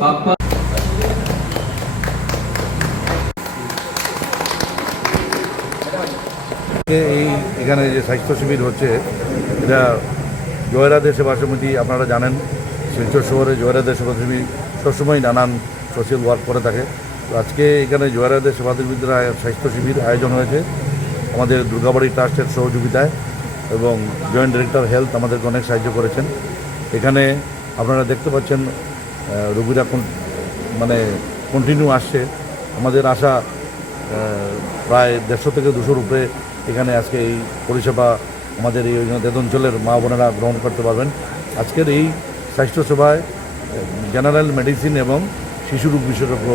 এখানে যে স্বাস্থ্য শিবির হচ্ছে, এটা জয়রাধে সেবা সমিতি, আপনারা জানেন শিলচর শহরে জয়রাধে সেবা সমিতি সবসময় নানান সোশ্যাল ওয়ার্ক করে থাকে। তো আজকে এখানে জয়রাধে সেবা সমিতির স্বাস্থ্য শিবির আয়োজন হয়েছে আমাদের দুর্গাবাড়ি ট্রাস্টের সহযোগিতায়, এবং জয়েন্ট ডিরেক্টর হেলথ আমাদেরকে অনেক সাহায্য করেছেন। এখানে আপনারা দেখতে পাচ্ছেন রোগীরা কন্টিনিউ আসছে। আমাদের আশা প্রায় 150 থেকে 200 উপরে এখানে আজকে এই পরিষেবা আমাদের এই অঞ্চলের মা বোনেরা গ্রহণ করতে পারবেন। আজকের এই স্বাস্থ্যসেবায় জেনারেল মেডিসিন এবং শিশু রোগ বিশেষজ্ঞ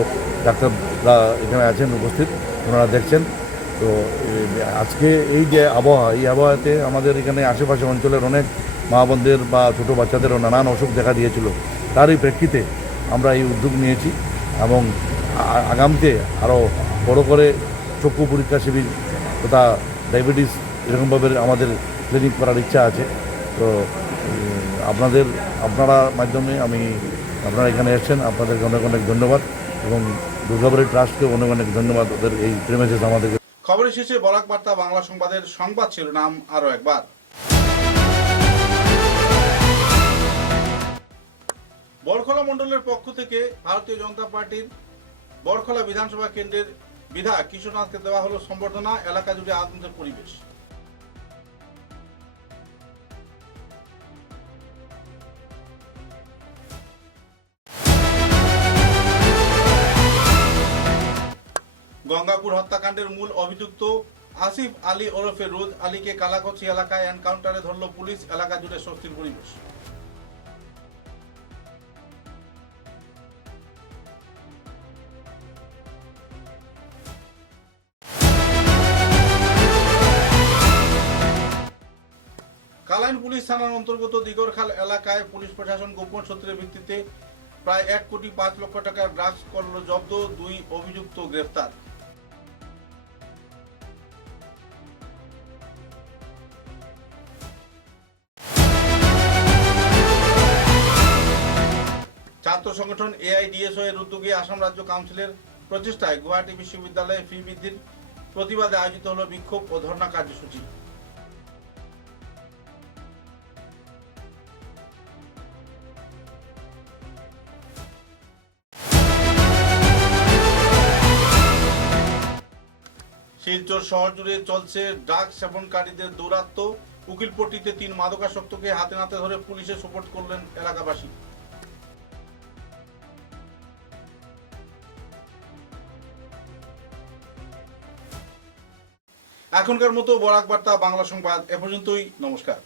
ডাক্তাররা এখানে আছেন উপস্থিত, ওনারা দেখছেন। তো আজকে এই যে আবহাওয়া, এই আবহাওয়াতে আমাদের এখানে আশেপাশে অঞ্চলের অনেক মা বোনদের বা ছোটো বাচ্চাদেরও নানান অসুখ দেখা দিয়েছিল। তারই প্রেক্ষিতে আমরা এই উদ্যোগ নিয়েছি, এবং আগামীতে আরও বড় করে চক্ষু পরীক্ষা শিবির তথা ডায়াবেটিস এরকমভাবে আমাদের ক্লিনিক করার ইচ্ছা আছে। তো আপনারা মাধ্যমে আপনারা এখানে এসেছেন, আপনাদেরকে অনেক অনেক ধন্যবাদ, এবং দুর্গাবাড়ি ট্রাস্টকে অনেক অনেক ধন্যবাদ ওদের এই প্রেমেসেস আমাদেরকে। খবরের শেষে বরাক বার্তা বাংলা সংবাদের সংবাদ শিরোনাম আরও একবার। বরখলা মণ্ডলের পক্ষ থেকে ভারতীয় জনতা পার্টির বরখলা বিধানসভা কেন্দ্রের বিধায়ক কিশোরনাথকে দেওয়া হলো সম্বর্ধনা। এলাকা জুড়ে আনন্দের পরিবেশ। গঙ্গাপুর হত্যাকাণ্ডের মূল অভিযুক্ত আসিফ আলী ওরফে রোজ আলীকে কালাকচি এলাকায় এনকাউন্টারে ধরল পুলিশ। এলাকা জুড়ে স্বস্তির পরিবেশ। কালাইন পুলিশ থানার অন্তর্গত দিগরখাল এলাকায় পুলিশ প্রশাসন গোপন সূত্রের ভিত্তিতে প্রায় 1,05,00,000 টাকার ড্রাগস করল জব্দ। 2 অভিযুক্ত গ্রেফতার। ছাত্র সংগঠন এআইডিএসও এর উদ্যোগে আসাম রাজ্য কাউন্সিলের প্রচেষ্টায় গুয়াহাটি বিশ্ববিদ্যালয়ে ফি বৃদ্ধির প্রতিবাদে আয়োজিত হল বিক্ষোভ ও ধর্ণা কার্যসূচি। শিলচর শহর জুড়ে চলছে ড্রাগস সেবনকারীদের দৌরাত্ম্য। উকিলপট্টিতে 3 মাদকাসক্তকে হাতে নাতে ধরে পুলিশে সোপর্দ করলেন এলাকাবাসী। এখনকার মতো বরাক বার্তা বাংলা সংবাদ এ পর্যন্তই। নমস্কার।